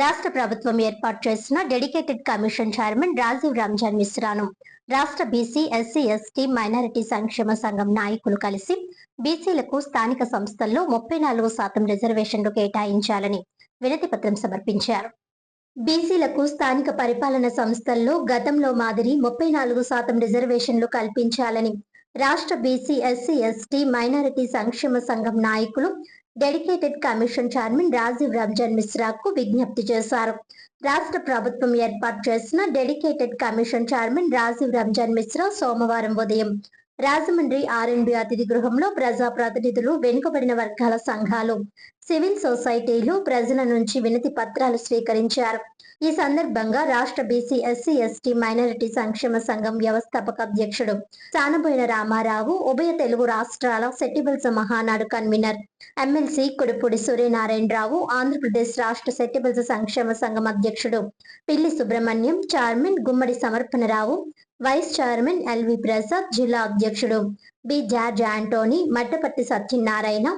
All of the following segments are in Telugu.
రాష్ట్ర ప్రభుత్వం ఏర్పాటు చేసిన dedicated commission chairman Rajiv Ranjan మిశ్రాను రాష్ట్ర బీసీ ఎస్సీ ఎస్టీ మైనారిటీ సంక్షేమ సంఘం నాయకులు కలిసి బీసీలకు స్థానిక సంస్థల్లో 34% రిజర్వేషన్లు కేటాయించాలని వినతి పత్రం సమర్పించారు. బీసీలకు స్థానిక పరిపాలన సంస్థల్లో గతంలో మాదిరి 34% రిజర్వేషన్లు కల్పించాలని రాష్ట్ర బీసీ ఎస్సీ ఎస్టీ మైనారిటీ సంక్షేమ సంఘం నాయకులు dedicated commission chairman Rajiv Ranjan మిశ్రాకు విజ్ఞప్తి చేశారు. రాష్ట్ర ప్రభుత్వం ఏర్పాటు చేసిన dedicated commission chairman Rajiv Ranjan Mishra సోమవారం ఉదయం రాజమండ్రి ఆర్ఎన్బి అతిథి గృహంలో ప్రజాప్రతినిధులు, వెనుకబడిన వర్గాల సంఘాలు, సివిల్ సొసైటీలు ప్రజల నుంచి వినతి పత్రాలు స్వీకరించారు. ఈ సందర్భంగా రాష్ట్ర బీసీ ఎస్సీ ఎస్టీ మైనారిటీ సంక్షేమ సంఘం వ్యవస్థాపక అధ్యక్షుడు సానబోయిన రామారావు, ఉభయ తెలుగు రాష్ట్రాల సెట్టిబుల్స్ మహానాడు కన్వీనర్ ఎమ్మెల్సీ కుడుపూడి సూర్యనారాయణరావు, ఆంధ్రప్రదేశ్ రాష్ట్ర సెట్టిబుల్స్ సంక్షేమ సంఘం అధ్యక్షుడు Pilli Subrahmanyam, chairman Gummadi Samarpanarao, vice chairman LV Prasad, జిల్లా అధ్యక్షుడు B George Antony, Mattapatti Satyanarayana,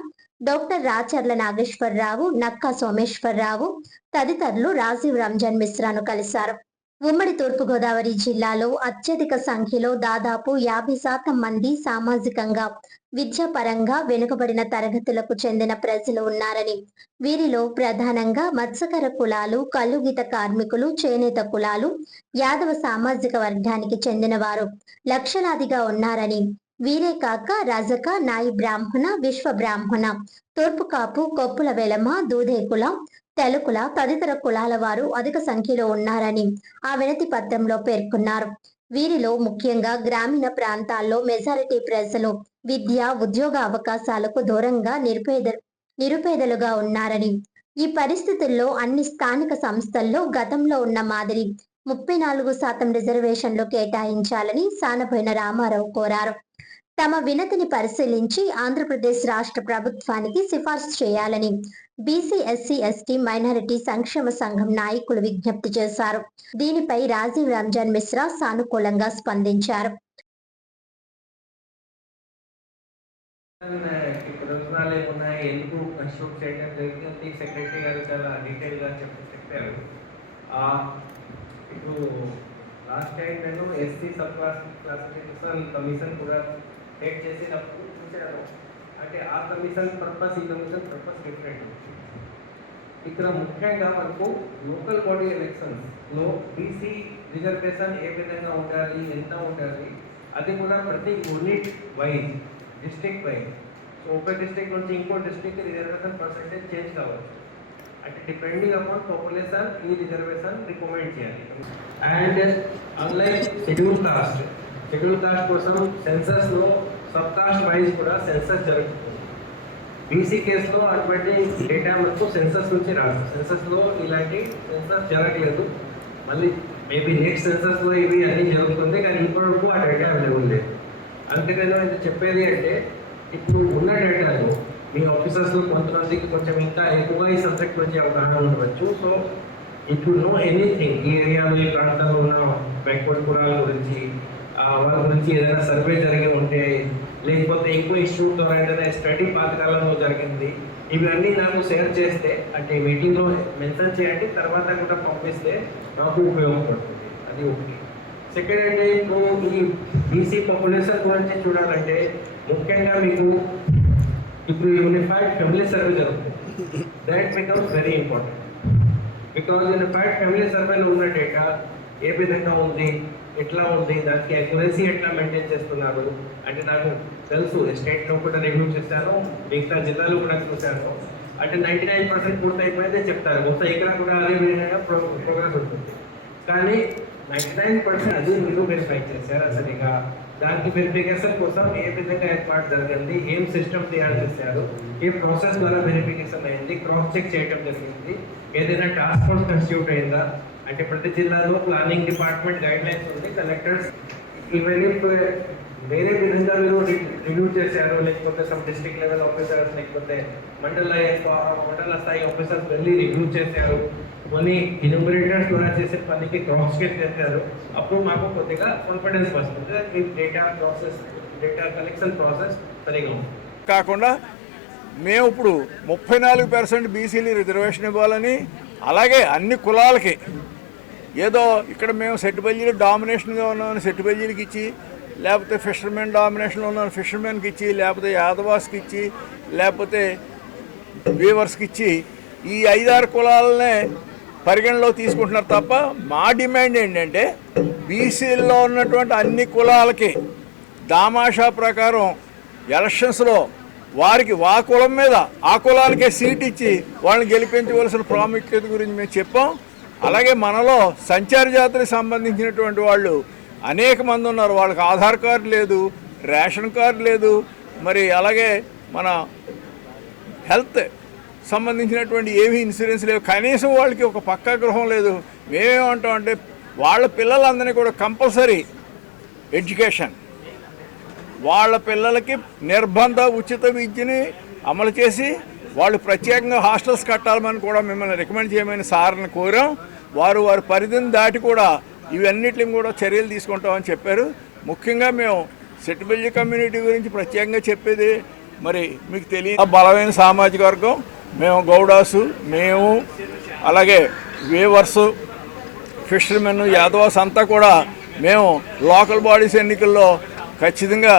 doctor Racharla Nageswararao, Nakka Someswararao తదితరులు రాజీవ్ రంజాన్ మిశ్రాను కలిశారు. ఉమ్మడి తూర్పుగోదావరి జిల్లాలో అత్యధిక సంఖ్యలో దాదాపు 50% మంది సామాజికంగా, విద్యాపరంగా వెనుకబడిన తరగతులకు చెందిన ప్రజలు ఉన్నారని, వీరిలో ప్రధానంగా మత్స్యకార కులాలు, కల్లుగీత కార్మికులు, చేనేత కులాలు, యాదవ సామాజిక వర్గానికి చెందిన వారు లక్షలాదిగా ఉన్నారని, వీరే కాక రజక, నాయి బ్రాహ్మణ, విశ్వ బ్రాహ్మణ, తూర్పు కాపు, కొప్పుల వెలమ, దూదేకుల, తెలకుల తదితర కులాల వారు అధిక సంఖ్యలో ఉన్నారని ఆ వినతి పత్రంలో పేర్కొన్నారు. వీరిలో ముఖ్యంగా గ్రామీణ ప్రాంతాల్లో మెజారిటీ ప్రజలు విద్య, ఉద్యోగ అవకాశాలకు దూరంగా నిరుపేదలుగా ఉన్నారని, ఈ పరిస్థితుల్లో అన్ని స్థానిక సంస్థల్లో గతంలో ఉన్న మాదిరి 34% రిజర్వేషన్లు కేటాయించాలని సానబోయిన రామారావు కోరారు. తమ వినతిని పరిశీలించి ఆంధ్రప్రదేశ్ రాష్ట్ర ప్రభుత్వానికి సిఫార్సు చేయాలని బీసీ ఎస్సీ ఎస్టీ మైనారిటీ సంక్షేమ సంఘం నాయకులు విజ్ఞప్తి చేశారు. దీనిపై రాజీవ్ రంజాన్ మిశ్రా సానుకూలంగా స్పందించారు. లాస్ట్ టైం నేను ఎస్సీ సబ్ క్లాసిఫికేషన్ కమిషన్ కూడా టేక్ చేసినప్పుడు చూశాను. అంటే ఆ కమిషన్ పర్పస్, ఈ కమిషన్ పర్పస్ డిఫరెంట్. ఇక్కడ ముఖ్యంగా మనకు లోకల్ బాడీ ఎలక్షన్స్లో బీసీ రిజర్వేషన్ ఏ విధంగా ఉండాలి, ఎంత ఉండాలి, అది కూడా ప్రతి unit wise, district wise. So ఒక డిస్ట్రిక్ట్ నుంచి ఇంకో డిస్ట్రిక్ట్ రిజర్వేషన్ పర్సెంటేజ్ చేంజ్ కావచ్చు. అంటే డిపెండింగ్ అపాన్ పాపులేషన్ ఈ రిజర్వేషన్ రికమెండ్ చేయాలి. అండ్ అన్లైక్ షెడ్యూల్ కాస్ట్ కోసం సెన్సస్లో సబ్ కాస్ట్ వైజ్ కూడా సెన్సస్ జరుగుతుంది. బీసీ కేసులో అటువంటి డేటా మనకు సెన్సస్ నుంచి రాదు. సెన్సస్లో ఇలాంటి సెన్సస్ జరగలేదు. మళ్ళీ మేబీ నెక్స్ట్ సెన్సస్లో ఇవి అన్నీ జరుగుతుంది, కానీ ఇప్పటివరకు ఆ డేటా అవైలబుల్ లేదు. అందుకే నేను చెప్పేది అంటే ఇప్పుడు ఉన్న డేటాలో మీ ఆఫీసర్స్లో కొంతమందికి కొంచెం ఇంకా ఎక్కువగా ఈ సబ్జెక్ట్ గురించి అవగాహన ఉండవచ్చు. So it would know anything, ఈ ఏరియాలో ఈ ప్రాంతంలో ఉన్న బ్యాక్వర్డ్ కులాల గురించి, వాళ్ళ గురించి ఏదైనా సర్వే జరిగి ఉంటే, లేకపోతే ఇంకో ఇన్స్టిట్యూట్ ద్వారా ఏదైనా స్టడీ పాతకాలంలో జరిగింది, ఇవన్నీ నాకు షేర్ చేస్తే, అంటే మీటింగ్లో మెన్షన్ చేయండి, తర్వాత కూడా పంపిస్తే నాకు ఉపయోగపడుతుంది. అది ఒకటి. సెకండ్ అంటే ఇప్పుడు ఈ బీసీ పాపులేషన్ గురించి చూడాలంటే ముఖ్యంగా మీకు ఇప్పుడు యూనిఫైడ్ ఫ్యామిలీ సర్వే జరుగుతుంది. That becomes very important. Because unified family సర్వేలో ఉన్న డేటా ఏ విధంగా ఉంది, ఎట్లా ఉంది, దానికి అక్యురసీ ఎట్లా మెయింటైన్ చేస్తున్నారు అంటే నాకు తెలుసు. స్టేట్లో కూడా రివ్యూ చేశాను, మిగతా జిల్లాలో కూడా చూశాను. అంటే 99% పూర్తి అయిపోయిందే చెప్తారు. మొత్తం ఇక్కడ కూడా అదే విధంగా ప్రోగ్రెస్ ఉంటుంది. కానీ 99% అది మీరు వెరిఫై చేశారు అసలుగా. దానికి వెరిఫికేషన్ కోసం ఏ విధంగా ఏర్పాటు జరిగింది, ఏం సిస్టమ్ తయారు చేశారు, ఏ ప్రాసెస్ ద్వారా వెరిఫికేషన్ అయింది, క్రాస్ చెక్ చేయడం జరిగింది, ఏదైనా టాస్క్ ఫోర్స్ కాన్స్టిట్యూట్ అయిందా, అంటే ప్రతి జిల్లాలో ప్లానింగ్ డిపార్ట్మెంట్ గైడ్ లైన్స్ ఉంది, కలెక్టర్స్ ఇవన్నీ వేరే విధంగా మీరు రివ్యూ చేశారు, లేకపోతే సమ్ డిస్ట్రిక్ట్ లెవెల్ ఆఫీసర్స్, లేకపోతే మండల స్థాయి ఆఫీసర్స్ వెళ్ళి రివ్యూ చేశారు, కొన్ని ఇన్యూమరేటర్స్ ద్వారా చేసే పనికి క్రాస్ చెక్ చేశారు. అప్పుడు మాకు కొద్దిగా కాన్ఫిడెన్స్ వస్తుంది మీ డేటా కలెక్షన్ ప్రాసెస్ సరిగా ఉంది. కాకుండా మేము ఇప్పుడు 34% బీసీలు రిజర్వేషన్ ఇవ్వాలని అలాగే అన్ని కులాలకి ఏదో ఇక్కడ మేము సెట్టుబల్జీలు డామినేషన్గా ఉన్నామని సెట్టుబల్జీలకి ఇచ్చి, లేకపోతే ఫిషర్మెన్ డామినేషన్లో ఉన్నామని ఫిషర్మెన్కి ఇచ్చి, లేకపోతే యాదవాస్కి ఇచ్చి, లేకపోతే వీవర్స్కి ఇచ్చి ఈ 5-6 కులాలనే పరిగణలో తీసుకుంటున్నారు తప్ప మా డిమాండ్ ఏంటంటే బీసీల్లో ఉన్నటువంటి అన్ని కులాలకి దామాషా ప్రకారం ఎలక్షన్స్లో వారికి ఆ కులం మీద ఆ కులాలకే సీట్ ఇచ్చి వాళ్ళని గెలిపించవలసిన ప్రాముఖ్యత గురించి మేము చెప్పాం. అలాగే మనలో సంచార జాతికి సంబంధించినటువంటి వాళ్ళు అనేక మంది ఉన్నారు. వాళ్ళకి ఆధార్ కార్డు లేదు, రేషన్ కార్డు లేదు, మరి అలాగే మన హెల్త్ సంబంధించినటువంటి ఏమీ ఇన్సూరెన్స్ లేవు, కనీసం వాళ్ళకి ఒక పక్కా గృహం లేదు. మేమేమంటాం అంటే వాళ్ళ పిల్లలందరినీ కూడా కంపల్సరీ ఎడ్యుకేషన్, వాళ్ళ పిల్లలకి నిర్బంధ ఉచిత విద్యని అమలు చేసి వాళ్ళు ప్రత్యేకంగా హాస్టల్స్ కట్టాలని కూడా మిమ్మల్ని రికమెండ్ చేయమని సార్ని కోరాం. వారి పరిధిని దాటి కూడా ఇవన్నిటిని కూడా చర్యలు తీసుకుంటామని చెప్పారు. ముఖ్యంగా మేము సెట్టుబల్జీ కమ్యూనిటీ గురించి ప్రత్యేకంగా చెప్పేది, మరి మీకు తెలియదు, బలమైన సామాజిక వర్గం మేము. గౌడాసు, మేము, అలాగే వేవర్సు, ఫిషర్మెన్, యాదవాస్ అంతా కూడా మేము లోకల్ బాడీస్ ఎన్నికల్లో ఖచ్చితంగా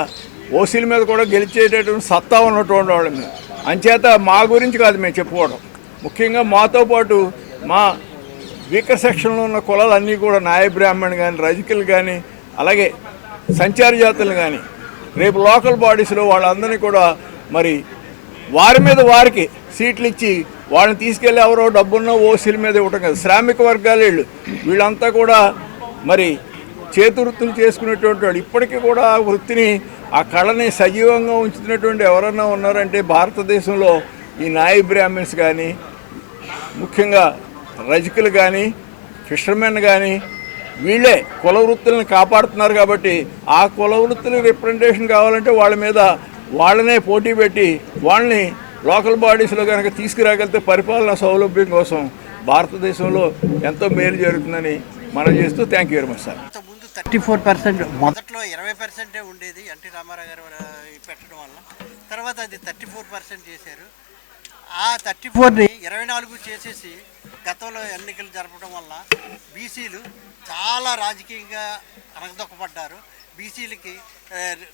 ఓసీల మీద కూడా గెలిచేటటువంటి సత్తా ఉన్నటువంటి వాళ్ళని. అంచేత మా గురించి కాదు మేము చెప్పుకోవడం, ముఖ్యంగా మాతో పాటు మా వీకర్ సెక్షన్లో ఉన్న కులాలన్నీ కూడా నాయ బ్రాహ్మణ్ కానీ, రజకులు కానీ, అలాగే సంచార జాతులు కానీ రేపు లోకల్ బాడీస్లో వాళ్ళందరినీ కూడా మరి వారి మీద వారికి సీట్లు ఇచ్చి వాళ్ళని తీసుకెళ్ళి ఎవరో డబ్బున్న ఓసీల మీద ఇవ్వటం కదా. శ్రామిక వర్గాలు వీళ్ళంతా కూడా మరి చేతి వృత్తులు చేసుకునేటువంటి వాళ్ళు ఇప్పటికీ కూడా ఆ వృత్తిని, ఆ కళని సజీవంగా ఉంచుతున్నటువంటి ఎవరన్నా ఉన్నారంటే భారతదేశంలో ఈ నాయి బ్రాహ్మిన్స్ కానీ, ముఖ్యంగా రజకులు కానీ, ఫిషర్మెన్ కానీ వీళ్ళే కుల వృత్తులను కాపాడుతున్నారు. కాబట్టి ఆ కుల వృత్తులకు రిప్రజెంటేషన్ కావాలంటే వాళ్ళ మీద వాళ్ళనే పోటీ పెట్టి వాళ్ళని లోకల్ బాడీస్లో కనుక తీసుకురాగలిగితే పరిపాలన సౌలభ్యం కోసం భారతదేశంలో ఎంతో మేలు జరుగుతుందని మనం చేస్తూ thank you very much sir. 34%, మొదట్లో 20% ఉండేది ఎన్టీ రామారావు గారు పెట్టడం వల్ల. తర్వాత అది 34% చేశారు. ఆ 34ని 24 చేసేసి గతంలో ఎన్నికలు జరపడం వల్ల బీసీలు చాలా రాజకీయంగా అనగదొక్కపడ్డారు. బీసీలకి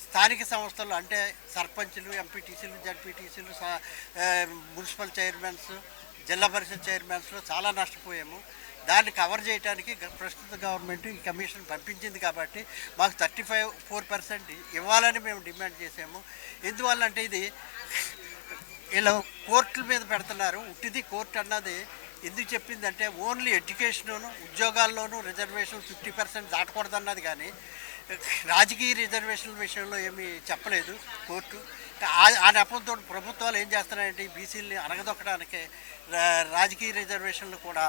స్థానిక సంస్థలు అంటే సర్పంచులు, ఎంపీటీసీలు, జడ్పీటీసీలు, మున్సిపల్ చైర్మన్స్, జిల్లా పరిషత్ చైర్మన్స్లో చాలా నష్టపోయాము. దాన్ని కవర్ చేయడానికి ప్రస్తుత గవర్నమెంట్ ఈ కమిషన్ పంపించింది. కాబట్టి మాకు 34% ఇవ్వాలని మేము డిమాండ్ చేసాము. ఎందువల్లంటే ఇది ఇలా కోర్టుల మీద పెడుతున్నారు. ఉట్టిది కోర్టు అన్నది ఎందుకు చెప్పిందంటే ఓన్లీ ఎడ్యుకేషన్లోను, ఉద్యోగాల్లోనూ రిజర్వేషన్ 50% దాటకూడదన్నది, కానీ రాజకీయ రిజర్వేషన్ల విషయంలో ఏమీ చెప్పలేదు కోర్టు. ఆ నెపంతో ప్రభుత్వాలు ఏం చేస్తున్నాయంటే ఈ బీసీలని అనగదొక్కడానికి రాజకీయ రిజర్వేషన్లు కూడా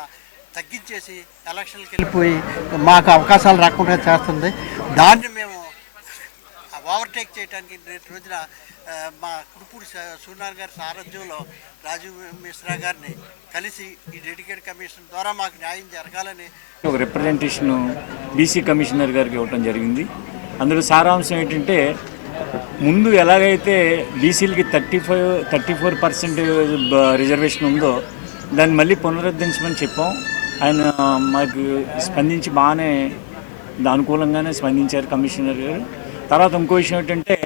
తగ్గించేసి ఎలక్షన్కి వెళ్ళిపోయి మాకు అవకాశాలు రాకుండా చేస్తుంది. దాన్ని మేము ఓవర్టేక్ చేయడానికి రోజున మా కుడుపూడి సూర్యనారాయణ గారి సారథ్యంలో రాజీవ్ మిశ్రా గారిని కలిసి ఈ డెడికేటెడ్ కమిషన్ ద్వారా మాకు న్యాయం జరగాలని ఒక రిప్రజెంటేషన్ బీసీ కమిషనర్ గారికి ఇవ్వటం జరిగింది. అందులో సారాంశం ఏంటంటే, ముందు ఎలాగైతే బీసీలకి 34% రిజర్వేషన్ ఉందో దాన్ని మళ్ళీ పునరుద్ధరించమని చెప్పాం. ఆయన మాకు స్పందించి బాగానే అనుకూలంగానే స్పందించారు కమిషనర్ గారు. తర్వాత ఇంకో విషయం ఏంటంటే,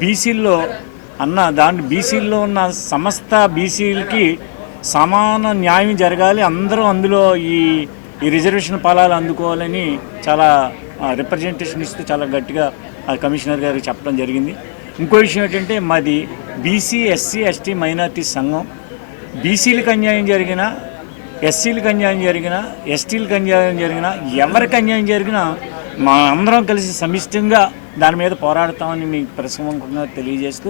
బీసీల్లో బీసీల్లో ఉన్న సమస్త బీసీలకి సమాన న్యాయం జరగాలి, అందరూ అందులో ఈ రిజర్వేషన్ ఫలాలు అందుకోవాలని చాలా రిప్రజెంటేషన్ ఇస్తూ చాలా గట్టిగా కమిషనర్ గారికి చెప్పడం జరిగింది. ఇంకో విషయం ఏంటంటే, మాది బీసీ, ఎస్సీ, ఎస్టీ మైనార్టీ సంఘం. బీసీలకు అన్యాయం జరిగినా, ఎస్సీలకు అన్యాయం జరిగినా, ఎస్టీలకు అన్యాయం జరిగినా, ఎవరికి అన్యాయం జరిగినా మా అందరం కలిసి సమిష్టిగా దాని మీద పోరాడతామని మీకు ప్రసంగంగా తెలియజేస్తూ